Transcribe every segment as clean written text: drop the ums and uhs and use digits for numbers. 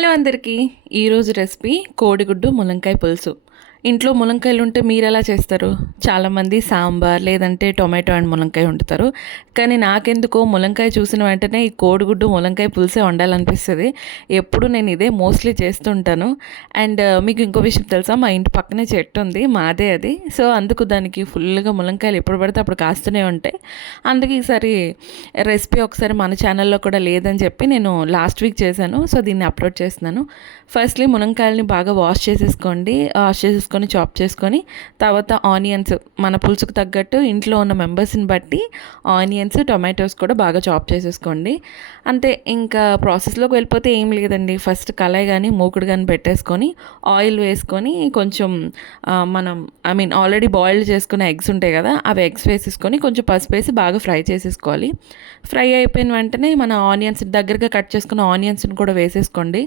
Hello అందరికీ. ఈరోజు recipe కోడిగుడ్డు ములంకాయ పులుసు. ఇంట్లో ములంకాయలు ఉంటే మీరు ఎలా చేస్తారు? చాలామంది సాంబార్ లేదంటే టొమాటో అండ్ ములంకాయ వండుతారు. కానీ నాకెందుకో ములంకాయ చూసిన వెంటనే ఈ కోడిగుడ్డు ములంకాయ పులుసే వండాలనిపిస్తుంది. ఎప్పుడు నేను ఇదే మోస్ట్లీ చేస్తుంటాను. అండ్ మీకు ఇంకో విషయం తెలుసా, మా ఇంటి పక్కనే చెట్టు ఉంది, మాదే అది. సో అందుకు దానికి ఫుల్గా ములంకాయలు ఎప్పుడు పడితే అప్పుడు కాస్తూనే ఉంటాయి. అందుకే ఈసారి రెసిపీ ఒకసారి మన ఛానల్లో కూడా లేదని చెప్పి నేను లాస్ట్ వీక్ చేశాను. సో దీన్ని అప్లోడ్ చేస్తున్నాను. ఫస్ట్లీ ములంకాయలని బాగా వాష్ చేసేసుకోండి. చాప్ చేసుకొని తర్వాత ఆనియన్స్ మన పులుసుకు తగ్గట్టు ఇంట్లో ఉన్న మెంబర్స్ని బట్టి ఆనియన్స్ టొమాటోస్ కూడా బాగా చాప్ చేసేసుకోండి. అంతే, ఇంకా ప్రాసెస్లోకి వెళ్ళిపోతే ఏం లేదండి. ఫస్ట్ కళాయి కానీ మూకుడు కానీ పెట్టేసుకొని ఆయిల్ వేసుకొని కొంచెం మనం ఆల్రెడీ బాయిల్డ్ చేసుకున్న ఎగ్స్ ఉంటాయి కదా, అవి ఎగ్స్ వేసేసుకొని కొంచెం పసుపు వేసి బాగా ఫ్రై చేసేసుకోవాలి. ఫ్రై అయిపోయిన వెంటనే మన ఆనియన్స్ దగ్గరగా కట్ చేసుకున్న ఆనియన్స్ని కూడా వేసేసుకోండి.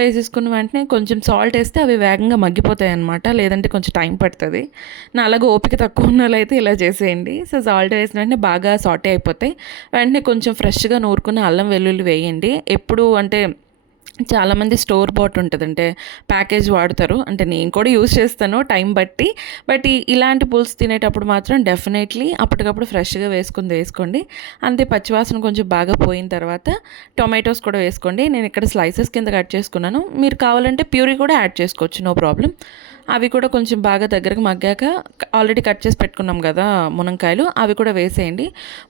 వేసేసుకున్న వెంటనే కొంచెం సాల్ట్ వేస్తే అవి వేగంగా మగ్గిపోతాయి అన్నమాట, లేదంటే కొంచెం టైం పడుతుంది. నా అలాగే ఓపిక తక్కువ ఉన్న వాళ్ళు అయితే ఇలా చేసేయండి. సో సాల్ట్ వేసిన వెంటనే బాగా సాటే అయిపోతాయి. వెంటనే కొంచెం ఫ్రెష్గా నూరుకున్న అల్లం వెల్లుల్లి వేయండి. ఎప్పుడు అంటే చాలామంది స్టోర్ బాట్ ఉంటుంది, అంటే ప్యాకేజ్ వాడతారు. అంటే నేను కూడా యూస్ చేస్తాను టైం బట్టి. బట్ ఇలాంటి పులుసు తినేటప్పుడు మాత్రం డెఫినెట్లీ అప్పటికప్పుడు ఫ్రెష్గా వేసుకోండి. అంతే, పచ్చివాసన కొంచెం బాగా పోయిన తర్వాత టొమాటోస్ కూడా వేసుకోండి. నేను ఇక్కడ స్లైసెస్ కింద కట్ చేసుకున్నాను. మీరు కావాలంటే ప్యూరీ కూడా యాడ్ చేసుకోవచ్చు, నో ప్రాబ్లం. అవి కూడా కొంచెం బాగా దగ్గరకు మగ్గాక ఆల్రెడీ కట్ చేసి పెట్టుకున్నాం కదా మునంకాయలు, అవి కూడా వేసేయండి.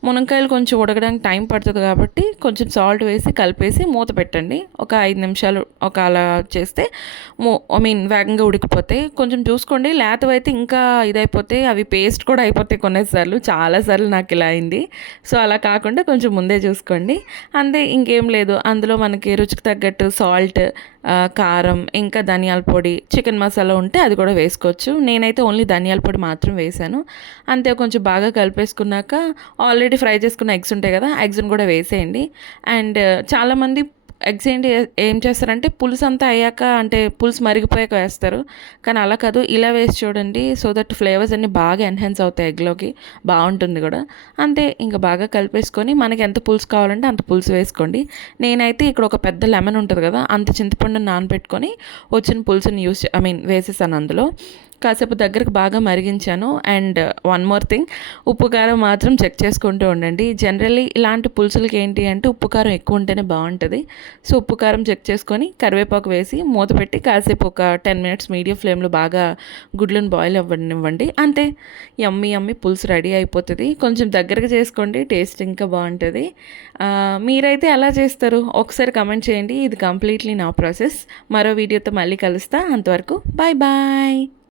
మునంకాయలు కొంచెం ఉడకడానికి టైం పడుతుంది కాబట్టి కొంచెం సాల్ట్ వేసి కలిపేసి మూత పెట్టండి. ఒక 5 నిమిషాలు ఒక అలా చేస్తే వేగంగా ఉడికిపోతాయి. కొంచెం చూసుకోండి, లేతవైతే ఇంకా ఇదైపోతే అవి పేస్ట్ కూడా అయిపోతాయి కొన్నిసార్లు. చాలాసార్లు నాకు ఇలా అయింది. సో అలా కాకుండా కొంచెం ముందే చూసుకోండి. అంతే, ఇంకేం లేదు. అందులో మనకి రుచికి తగ్గట్టు సాల్ట్, కారం, ఇంకా ధనియాల పొడి, చికెన్ మసాలా ఉంటే అది కూడా వేసుకోవచ్చు. నేనైతే ఓన్లీ ధనియాల పొడి మాత్రం వేసాను. అంతే, కొంచెం బాగా కలిపేసుకున్నాక ఆల్రెడీ ఫ్రై చేసుకున్న ఎగ్స్ ఉంటాయి కదా, ఎగ్స్ని కూడా వేసేయండి. అండ్ చాలామంది ఎగ్స్ ఏం చేస్తారంటే పులుసు అంతా అయ్యాక, అంటే పులుసు మరిగిపోయాక వేస్తారు. కానీ అలా కాదు, ఇలా వేసి చూడండి. సో దట్ ఫ్లేవర్స్ అన్నీ బాగా ఎన్హాన్స్ అవుతాయి ఎగ్లోకి, బాగుంటుంది కూడా. అంతే, ఇంకా బాగా కలిపేసుకొని మనకి ఎంత పులుసు కావాలంటే అంత పులుసు వేసుకోండి. నేనైతే ఇక్కడ ఒక పెద్ద లెమన్ ఉంటుంది కదా, అంత చింతపండుని నానబెట్టుకొని వచ్చిన పులుసుని వేసేసాను అందులో. కాసేపు దగ్గరకు బాగా మరిగించాను. అండ్ వన్ మోర్ థింగ్, ఉప్పు కారం మాత్రం చెక్ చేసుకుంటూ ఉండండి. జనరల్లీ ఇలాంటి పులుసులకి ఏంటి అంటే ఉప్పు కారం ఎక్కువ ఉంటేనే బాగుంటుంది. సో ఉప్పు కారం చెక్ చేసుకొని కరివేపాకు వేసి మూత పెట్టి కాసేపు ఒక 10 మినిట్స్ మీడియం ఫ్లేమ్లో బాగా గుడ్లను బాయిల్ అవ్వనివ్వండి. అంతే, యమ్మీ పులుసు రెడీ అయిపోతుంది. కొంచెం దగ్గరగా చేసుకోండి, టేస్ట్ ఇంకా బాగుంటుంది. మీరైతే ఎలా చేస్తారు ఒకసారి కమెంట్ చేయండి. ఇది కంప్లీట్లీ నా ప్రాసెస్. మరో వీడియోతో మళ్ళీ కలుస్తా. అంతవరకు బాయ్ బాయ్.